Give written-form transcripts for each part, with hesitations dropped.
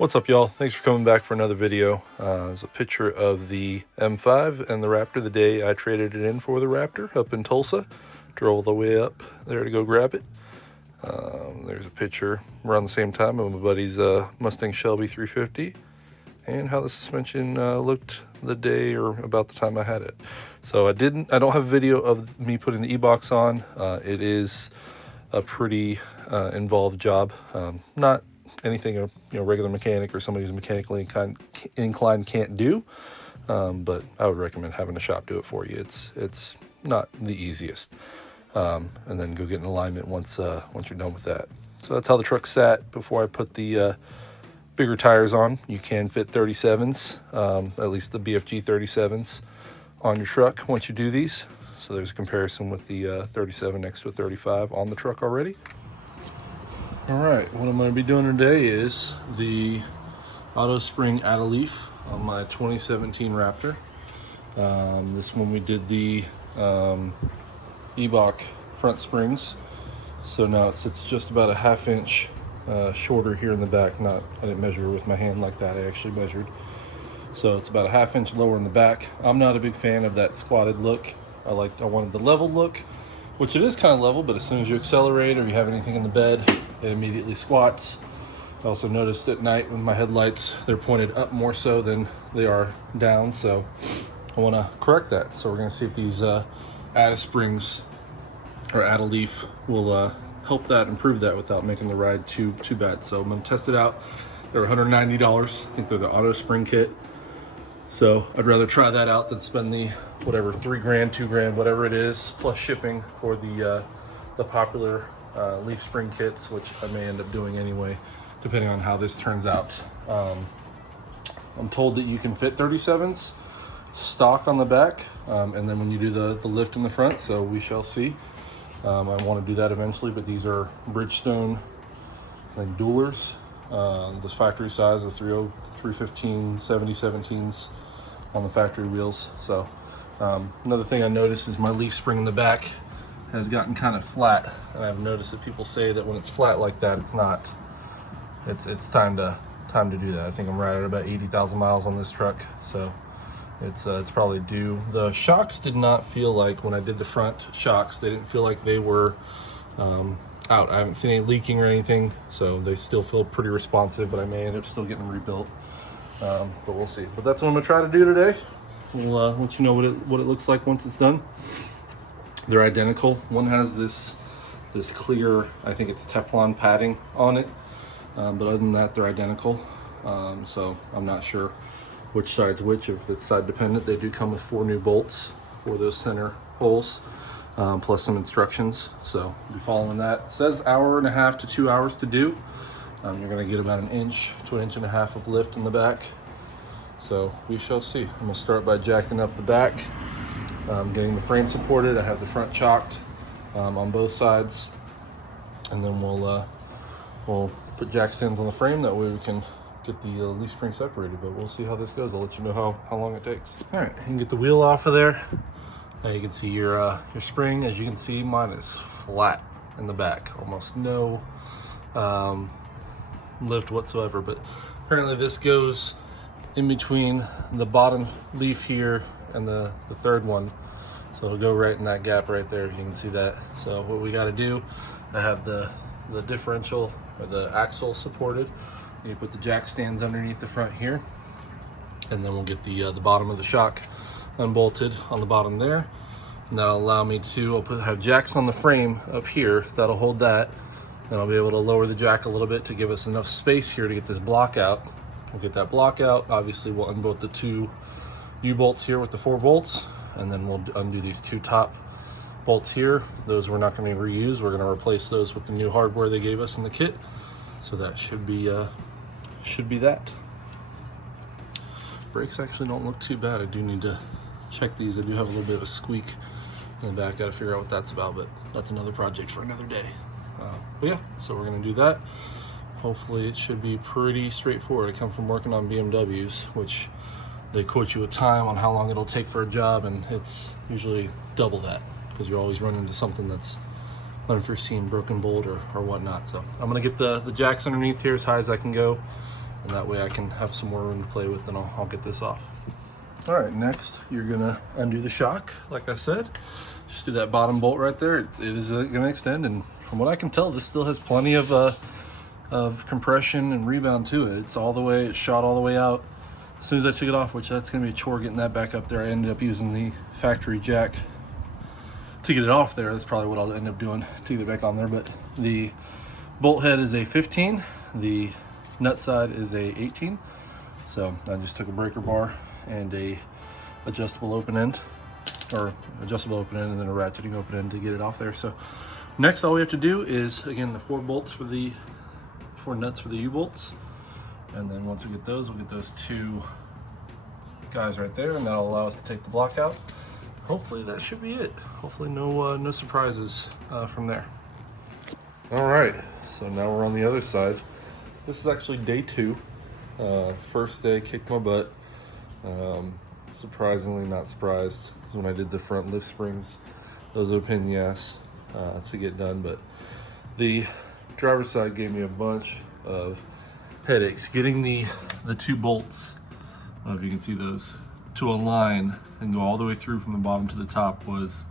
What's up, y'all? Thanks for coming back for another video. There's a picture of the M5 and the Raptor the day I traded it in for the Raptor up in Tulsa. Drove all the way up there to go grab it. There's a picture around the same time of my buddy's Mustang Shelby 350 and how the suspension looked the day or about the time I had it. So I don't have a video of me putting the E-box on. It is a pretty involved job. Not anything a regular mechanic or somebody who's mechanically inclined can't do, but I would recommend having a shop do it for you. It's not the easiest, and then go get an alignment once you're done with that. So that's how the truck sat before I put the bigger tires on. You can fit 37s, at least the BFG 37s, on your truck once you do these. So there's a comparison with the 37 next to a 35 on the truck already. All right, what I'm going to be doing today is the auto spring add a leaf on my 2017 Raptor. This one we did the Eibach front springs, so now it sits just about a ½ inch shorter here in the back. I didn't measure with my hand like that, I actually measured. So it's about a ½ inch lower in the back. I'm not a big fan of that squatted look. I wanted the level look, which it is kind of level, but as soon as you accelerate or you have anything in the bed, it immediately squats. I also noticed at night with my headlights, they're pointed up more so than they are down, so I want to correct that. So we're going to see if these add a springs or add a leaf will help that, improve that without making the ride too bad. So I'm going to test it out. They're $190. I think they're the auto spring kit. So I'd rather try that out than spend the whatever, $3 grand, $2 grand, whatever it is, plus shipping for the popular leaf spring kits, which I may end up doing anyway, depending on how this turns out. I'm told that you can fit 37s stock on the back, and then when you do the lift in the front, so we shall see. I want to do that eventually, but these are Bridgestone like dualers, the factory size of 315 7017s on the factory wheels. So another thing I noticed is my leaf spring in the back has gotten kind of flat, and I've noticed that people say that when it's flat like that, it's not. It's time to do that. I think I'm right at about 80,000 miles on this truck, so it's probably due. The shocks did not feel like, when I did the front shocks, they didn't feel like they were out. I haven't seen any leaking or anything, so they still feel pretty responsive, but I may end up still getting them rebuilt. But we'll see. But that's what I'm gonna try to do today. We'll let you know what it looks like once it's done. They're identical. One has this clear, I think it's Teflon padding on it, but other than that, they're identical. So I'm not sure which side's which, if it's side dependent. They do come with 4 new bolts for those center holes, plus some instructions. So I'll be following that. It says 1.5 to 2 hours to do. You're gonna get about 1 inch to 1.5 inches of lift in the back. So we shall see. I'm gonna start by jacking up the back, getting the frame supported. I have the front chocked on both sides, and then we'll put jack stands on the frame. That way we can get the leaf spring separated, but we'll see how this goes. I'll let you know how long it takes. All right, you can get the wheel off of there. Now you can see your spring. As you can see, mine is flat in the back, almost no lift whatsoever, but apparently this goes in between the bottom leaf here and the third one, so it'll go right in that gap right there, if you can see that. So what we got to do, I have the differential or the axle supported. You put the jack stands underneath the front here, and then we'll get the bottom of the shock unbolted on the bottom there, and that'll allow me to have jacks on the frame up here that'll hold that, and I'll be able to lower the jack a little bit to give us enough space here to get this block out. We'll get that block out. Obviously we'll unbolt the 2 U-bolts here with the 4 bolts, and then we'll undo these 2 top bolts here. Those we're not going to reuse. We're going to replace those with the new hardware they gave us in the kit. So that should be that. Brakes actually don't look too bad. I do need to check these. I do have a little bit of a squeak in the back. Got to figure out what that's about, but that's another project for another day. But yeah, so we're going to do that. Hopefully it should be pretty straightforward. I come from working on BMWs, which they quote you a time on how long it'll take for a job, and it's usually double that, because you're always running into something that's unforeseen, broken bolt or whatnot. So I'm gonna get the jacks underneath here as high as I can go, and that way I can have some more room to play with, and I'll get this off. All right, next you're gonna undo the shock. Like I said, just do that bottom bolt right there. It is gonna extend, and from what I can tell, this still has plenty of compression and rebound to it. It's shot all the way out as soon as I took it off, which that's gonna be a chore getting that back up there. I ended up using the factory jack to get it off there. That's probably what I'll end up doing to get it back on there. But the bolt head is a 15, the nut side is a 18. So I just took a breaker bar and a adjustable open end, and then a ratcheting open end to get it off there. So next, all we have to do is, again, the 4 nuts for the U-bolts. And then once we get those, we'll get those 2 guys right there, and that'll allow us to take the block out. Hopefully that should be it. Hopefully no surprises from there. All right, so now we're on the other side. This is actually day 2. First day, kicked my butt. Surprisingly not surprised, because when I did the front lift springs, those are a pain in the ass to get done. But the driver's side gave me a bunch of headaches. Getting the 2 bolts, I don't know if you can see those, to align and go all the way through from the bottom to the top was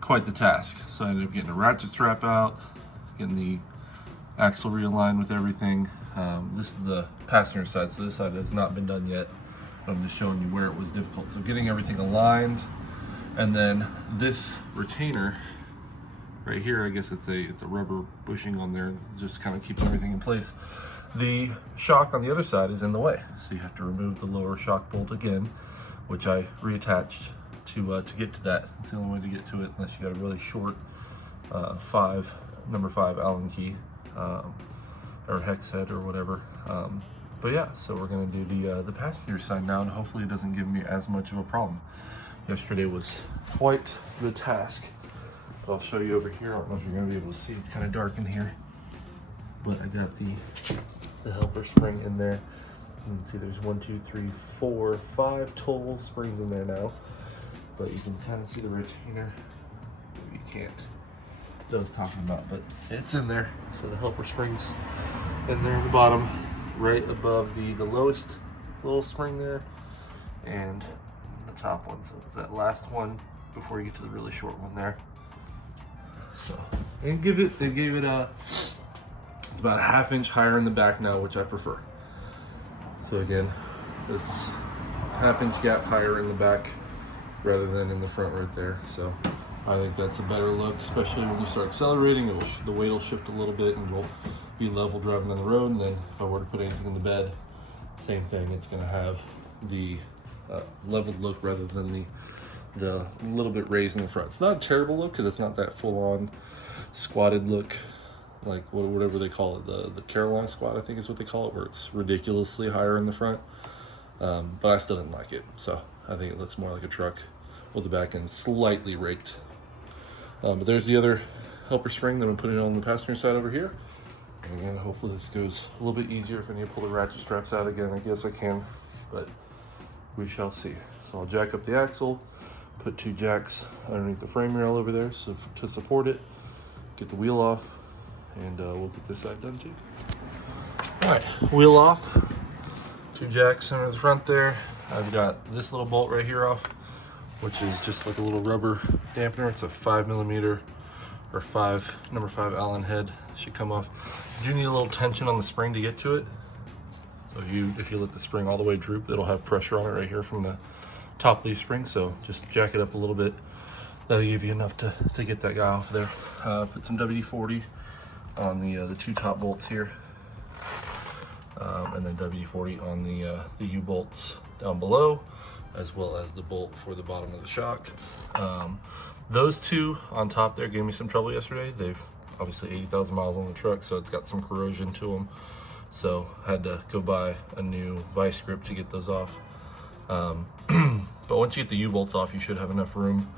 quite the task. So I ended up getting a ratchet strap out, getting the axle realigned with everything. This is the passenger side, so this side has not been done yet. I'm just showing you where it was difficult. So getting everything aligned, and then this retainer right here, I guess it's a rubber bushing on there, just kind of keeping everything in place. The shock on the other side is in the way, so you have to remove the lower shock bolt again, which I reattached to get to that. It's the only way to get to it, unless you got a really short number 5 Allen key or hex head or whatever. But yeah, so we're gonna do the passenger side now, and hopefully it doesn't give me as much of a problem. Yesterday was quite the task. But I'll show you over here. I don't know if you're gonna be able to see, it's kind of dark in here. But I got the helper spring in there. You can see there's 1, 2, 3, 4, 5 total springs in there now. But you can kind of see the retainer. Maybe you can't. That I was talking about, but it's in there. So the helper springs in there in the bottom, right above the lowest little spring there, and the top one. So it's that last one before you get to the really short one there. So they gave it it's about a 1/2 inch higher in the back now, which I prefer. So again, this 1/2 inch gap higher in the back rather than in the front right there. So I think that's a better look, especially when you start accelerating. The weight will shift a little bit and we'll be level driving on the road. And then if I were to put anything in the bed, same thing. It's going to have the leveled look rather than the little bit raised in the front. It's not a terrible look because it's not that full-on squatted look, like whatever they call it, the Caroline squat, I think is what they call it, where it's ridiculously higher in the front. But I still didn't like it, so I think it looks more like a truck with the back end slightly raked. But there's the other helper spring that I'm putting on the passenger side over here. And again, hopefully this goes a little bit easier. If I need to pull the ratchet straps out again, I guess I can, but we shall see. So I'll jack up the axle, put 2 jacks underneath the frame rail over there so to support it, get the wheel off, and we'll get this side done too. All right, wheel off, 2 jacks under the front there. I've got this little bolt right here off, which is just like a little rubber dampener. It's a 5mm or number 5 Allen head. Should come off. You do need a little tension on the spring to get to it. So if you let the spring all the way droop, it'll have pressure on it right here from the top leaf spring. So just jack it up a little bit. That'll give you enough to get that guy off there. Put some WD-40 on the 2 top bolts here, and then WD-40 on the U-bolts down below, as well as the bolt for the bottom of the shock. Those 2 on top there gave me some trouble yesterday. They've obviously 80,000 miles on the truck, so it's got some corrosion to them. So I had to go buy a new vice grip to get those off. But once you get the U-bolts off, you should have enough room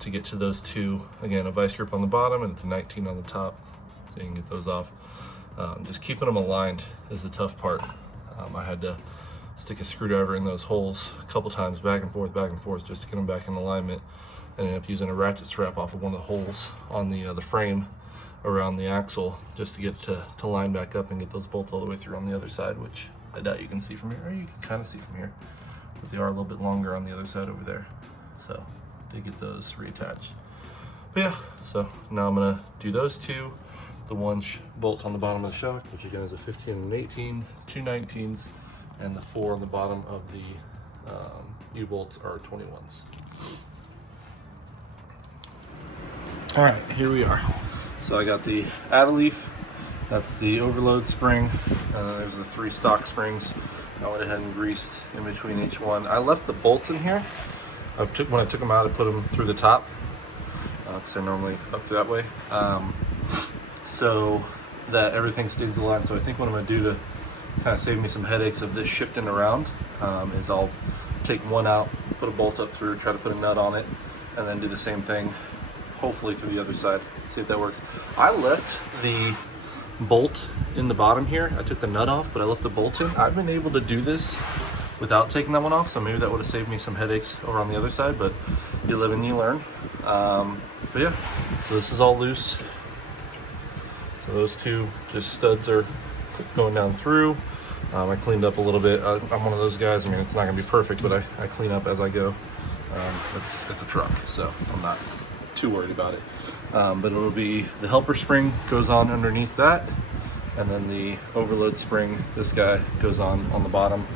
to get to those 2. Again, a vice grip on the bottom and it's a 19 on the top, so you can get those off. Just keeping them aligned is the tough part. I had to stick a screwdriver in those holes a couple times, back and forth, just to get them back in alignment. I ended up using a ratchet strap off of one of the holes on the frame around the axle just to get to line back up and get those bolts all the way through on the other side, which I doubt you can see from here, or you can kind of see from here, but they are a little bit longer on the other side over there. So to get those reattached. But yeah, so now I'm gonna do those two. The one bolt on the bottom of the shock, which again is a 15 and 18, two 19s, and the 4 on the bottom of the U-bolts are 21s. All right, here we are. So I got the add-a-leaf, that's the overload spring. There's the 3 stock springs. I went ahead and greased in between each one. I left the bolts in here. When I took them out, I put them through the top, because they're normally up through that way, so that everything stays aligned. So I think what I'm gonna do to kind of save me some headaches of this shifting around is I'll take one out, put a bolt up through, try to put a nut on it, and then do the same thing, hopefully through the other side, see if that works. I left the bolt in the bottom here. I took the nut off, but I left the bolt in. I've been able to do this without taking that one off, so maybe that would have saved me some headaches over on the other side, but you live and you learn. But yeah, so this is all loose. So those two just studs are going down through. I cleaned up a little bit. I'm one of those guys, I mean, it's not gonna be perfect, but I clean up as I go. It's a truck, so I'm not too worried about it. But it'll be, the helper spring goes on underneath that, and then the overload spring, this guy, goes on the bottom,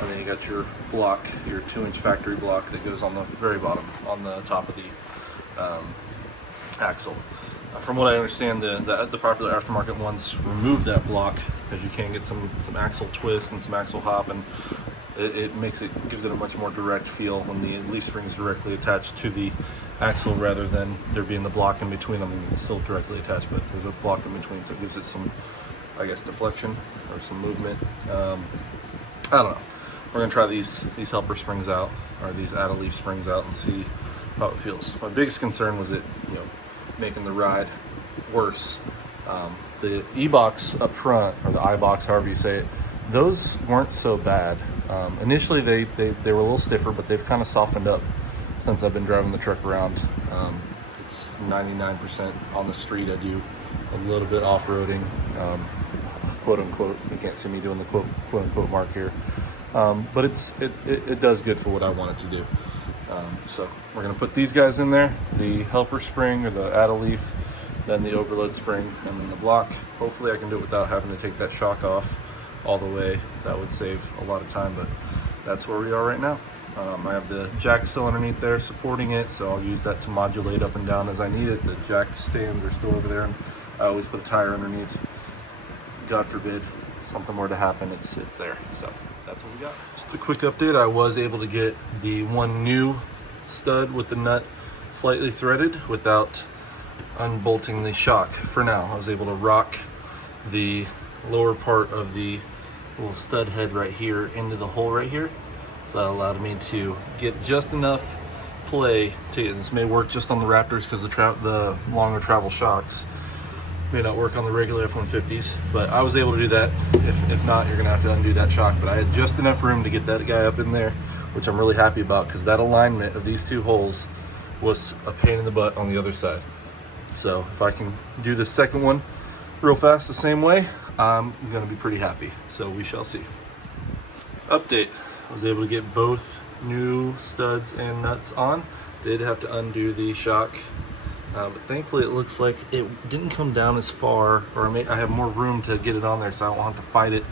and then you got your block, your 2-inch factory block that goes on the very bottom, on the top of the axle. From what I understand, the popular aftermarket ones remove that block because you can get some axle twist and some axle hop, and it gives it a much more direct feel when the leaf spring is directly attached to the axle rather than there being the block in between them. I mean, it's still directly attached, but there's a block in between, so it gives it some, I guess, deflection or some movement. I don't know. We're gonna try these helper springs out, or these add-a-leaf springs out, and see how it feels. My biggest concern was it, making the ride worse. The E-box up front, or the I-box, however you say it, those weren't so bad. Initially they were a little stiffer, but they've kind of softened up since I've been driving the truck around. It's 99% on the street. I do a little bit off-roading, quote unquote. You can't see me doing the quote unquote mark here, but it does good for what I want it to do. So we're gonna put these guys in there, the helper spring or the add-a-leaf, then the overload spring, and then the block. Hopefully I can do it without having to take that shock off all the way. That would save a lot of time, but that's where we are right now. I have the jack still underneath there supporting it, so I'll use that to modulate up and down as I need it. The jack stands are still over there, and I always put a tire underneath. God forbid something were to happen, it's there. So that's what we got. Just a quick update, I was able to get the one new stud with the nut slightly threaded without unbolting the shock. For now, I was able to rock the lower part of the little stud head right here into the hole right here. So that allowed me to get just enough play to get, this may work just on the Raptors because the longer travel shocks may not work on the regular F-150s, but I was able to do that. If not, you're gonna have to undo that shock, but I had just enough room to get that guy up in there, which I'm really happy about, because that alignment of these two holes was a pain in the butt on the other side. So if I can do the second one real fast the same way, I'm gonna be pretty happy. So we shall see. Update, I was able to get both new studs and nuts on. Did have to undo the shock, but thankfully it looks like it didn't come down as far, or I have more room to get it on there, so I won't have to fight it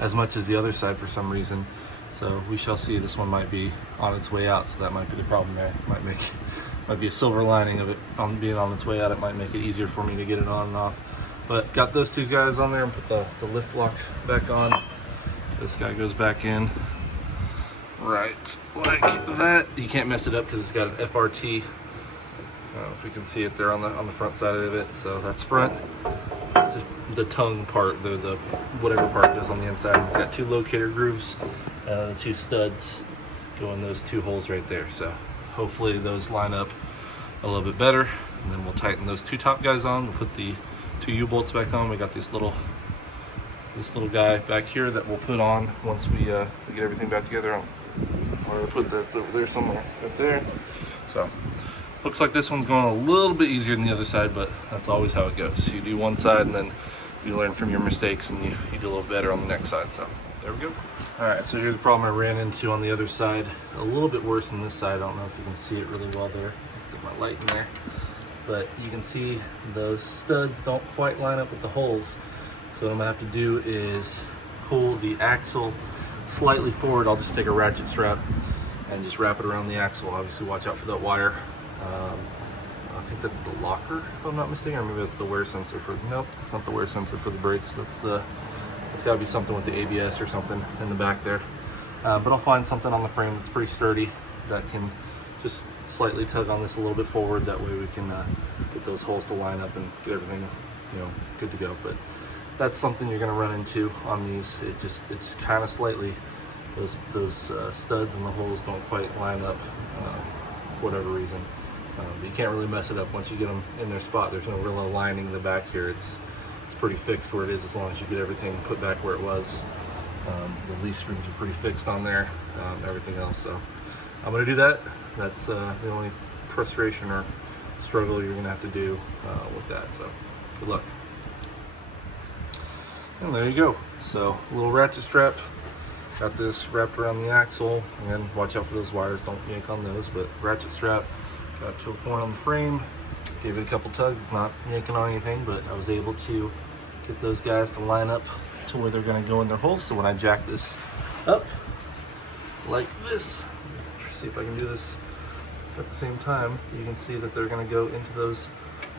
as much as the other side for some reason. So we shall see. This one might be on its way out, so that might be the problem there. Might be a silver lining of it being on its way out. It might make it easier for me to get it on and off. But got those two guys on there and put the lift block back on. This guy goes back in right like that. You can't mess it up because it's got an FRT. I don't know if we can see it there on the front side of it. So that's front. Just the tongue part, the whatever part goes on the inside. It's got two locator grooves. The two studs go in those two holes right there. So hopefully those line up a little bit better. And then we'll tighten those two top guys on. We'll put the two U-bolts back on. We got this little guy back here that we'll put on once we get everything back together. We're gonna put that over there somewhere, right there. So looks like this one's going a little bit easier than the other side, but that's always how it goes. You do one side and then you learn from your mistakes and you do a little better on the next side. So there There we go. All right, so here's the problem I ran into on the other side. A little bit worse than this side. I don't know if you can see it really well there. Get my light in there. But you can see those studs don't quite line up with the holes. So what I'm gonna have to do is pull the axle slightly forward. I'll just take a ratchet strap and just wrap it around the axle. Obviously watch out for that wire. I think that's the locker, if I'm not mistaken, or maybe that's the wear sensor for, nope, it's not the wear sensor for the brakes. It's gotta be something with the ABS or something in the back there. But I'll find something on the frame that's pretty sturdy that can just slightly tug on this a little bit forward. That way we can get those holes to line up and get everything, good to go. But that's something you're gonna run into on these. It just kind of slightly, those studs and the holes don't quite line up for whatever reason. But you can't really mess it up once you get them in their spot. There's no real aligning in the back here. It's pretty fixed where it is as long as you get everything put back where it was. The leaf springs are pretty fixed on there, everything else. So I'm gonna do that. That's the only frustration or struggle you're gonna have to do with that. So good luck. And there you go. So a little ratchet strap. Got this wrapped around the axle, and watch out for those wires, don't yank on those, but ratchet strap. Got to a point on the frame, gave it a couple tugs. It's not yanking on anything, but I was able to get those guys to line up to where they're gonna go in their holes. So when I jack this up like this, see if I can do this at the same time, you can see that they're gonna go into those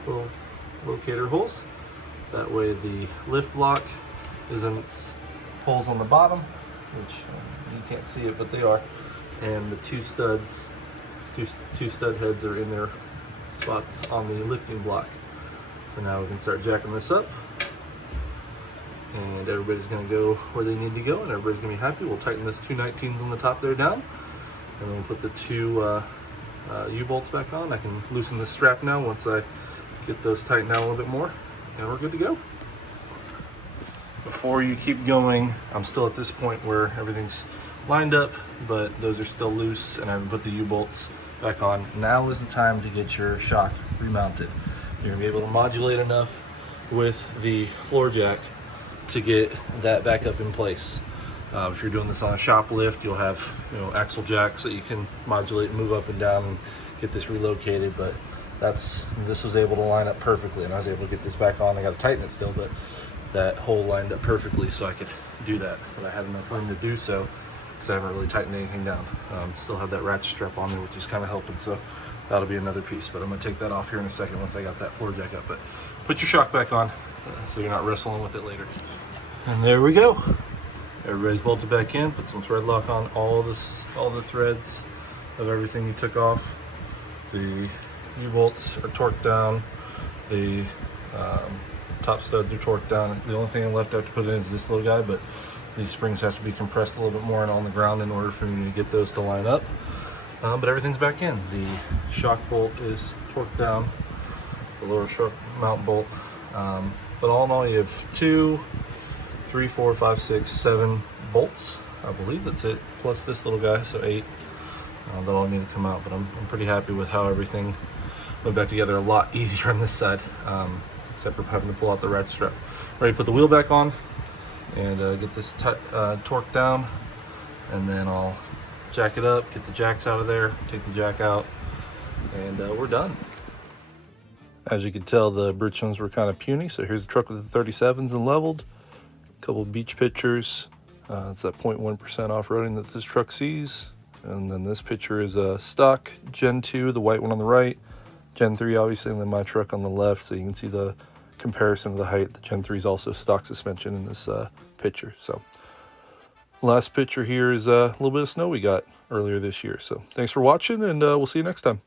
little locator holes. That way the lift block is in its holes on the bottom, which you can't see it, but they are. And the two stud heads are in their spots on the lifting block. So now we can start jacking this up, and everybody's gonna go where they need to go, and everybody's gonna be happy. We'll tighten those two 19s on the top there down, and then we'll put the two U-bolts back on. I can loosen the strap now once I get those tightened down a little bit more, and we're good to go. Before you keep going, I'm still at this point where everything's lined up, but those are still loose, and I haven't put the U-bolts back on. Now is the time to get your shock remounted. You're gonna be able to modulate enough with the floor jack to get that back up in place. If you're doing this on a shop lift, you'll have axle jacks that you can modulate and move up and down and get this relocated, but this was able to line up perfectly, and I was able to get this back on. I got to tighten it still, but that hole lined up perfectly so I could do that. But I had enough room to do so because I haven't really tightened anything down. Still have that ratchet strap on there, which is kind of helping, so that'll be another piece. But I'm gonna take that off here in a second once I got that floor jack up. But put your shock back on so you're not wrestling with it later. And there we go. Everybody's bolted back in. Put some thread lock on all the threads of everything you took off. The U-bolts are torqued down. The top studs are torqued down. The only thing left I have to put in is this little guy, but these springs have to be compressed a little bit more and on the ground in order for me to get those to line up. But everything's back in. The shock bolt is torqued down, the lower shock mount bolt. But all in all, you have 2, 3, 4, 5, 6, 7 bolts. I believe that's it, plus this little guy, so 8. That all need to come out, but I'm pretty happy with how everything went back together. A lot easier on this side, except for having to pull out the ratchet strap. Ready to put the wheel back on and get this torqued down, and then I'll jack it up, get the jacks out of there, take the jack out, and we're done. As you can tell, the Bridgestones were kind of puny, so here's the truck with the 37s and leveled. A couple beach pictures. It's that 0.1% off-roading that this truck sees. And then this picture is a stock Gen 2, the white one on the right, Gen 3 obviously, and then my truck on the left, so you can see the comparison of the height. The Gen 3 is also stock suspension in this picture. So last picture here is a little bit of snow we got earlier this year. So thanks for watching, and we'll see you next time.